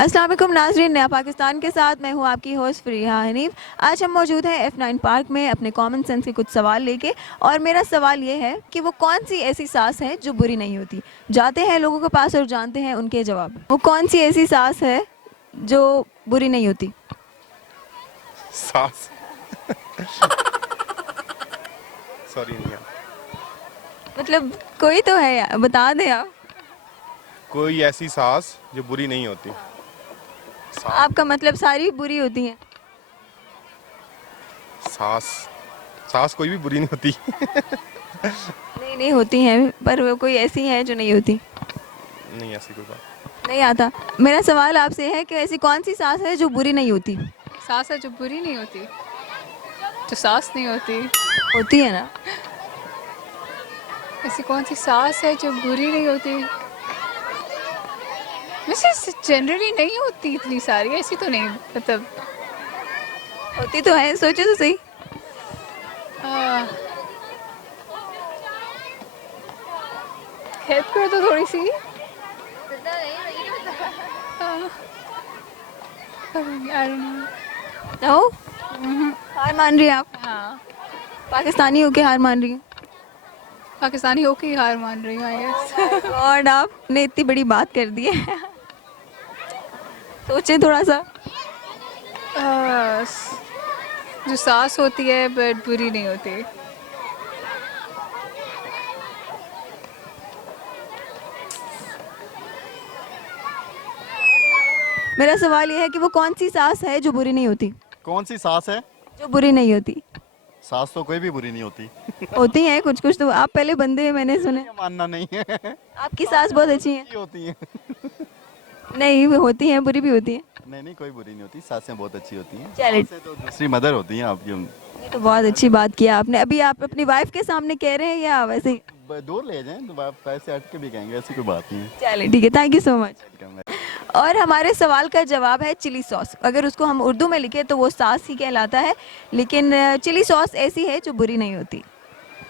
अस्सलाम वालेकुम नाज़रीन, नया पाकिस्तान के साथ मैं हूँ आपकी होस्ट फरीहा हनीफ। आज हम मौजूद हैं F9 पार्क में अपने कॉमन सेंस के कुछ सवाल लेके। और मेरा सवाल ये है कि वो कौन सी ऐसी सांस है जो बुरी नहीं होती। जाते हैं लोगों के पास और जानते हैं उनके जवाब। वो कौन सी ऐसी सांस है जो बुरी नहीं होती। सांस। सॉरी नहीं यार। मतलब कोई तो है यार, बता दें आप। कोई ऐसी सांस जो बुरी नहीं होती। सांस। आपका मतलब सारी बुरी होती हैं। सांस। सांस कोई भी बुरी नहीं होती। नहीं नहीं होती हैं, पर वो कोई ऐसी है जो नहीं होती। नहीं ऐसी कोई बात। नहीं आता। मेरा सवाल आपसे है कि ऐसी कौन सी सांस है जो बुरी नहीं होती। सांस है जो बुरी नहीं होती, जो सांस नहीं होती। होती है ना। ऐसी कौन सी सांस है जो बुरी नहीं होती। वैसे जनरली नहीं होती इतनी सारी, ऐसी तो नहीं, मतलब होती तो है, सोचो तो सही। हेल्प कर दो थोड़ी सी। I don't know. नो। हार मान रही हैं आप। हाँ, पाकिस्तानी होके हार मान रही हैं। पाकिस्तानी होके ही हार मान रही हूँ आई गेस। गॉड, आपने इतनी बड़ी बात कर दी है। सोचे थोड़ा सा। जो सांस होती है बट बुरी नहीं होती। मेरा सवाल ये है कि वो कौन सी सांस है जो बुरी नहीं होती। कौन सी सांस है? जो बुरी नहीं होती। सांस तो कोई भी बुरी नहीं होती। होती हैं कुछ कुछ तो। आप पहले बंदे हैं, मैंने सुने। ये मानना नहीं है। आपकी सांस बहुत अच्छी है। अच्छी होती है। नहीं, वो होती हैं, बुरी भी होती हैं। नहीं नहीं, कोई बुरी नहीं होती, सांसें बहुत अच्छी होती हैं। चलिए। सांसें तो दूसरी मदर होती हैं आपकी। ये तो बहुत अच्छी बात किया आपने। अभी आप अपनी वाइफ के सामने कह रहे हैं या वैसे ही। दूर ले जाएं तो आप पैसे हट के भी कहेंगे, ऐसी कोई बात नहीं है। चलिए ठीक है, thank you so much. Welcome. और हमारे सवाल का जवाब है चिली सॉस। अगर उसको हम उर्दू में लिखें तो वो सास ही कहलाता है, लेकिन चिली सॉस ऐसी है जो बुरी नहीं होती।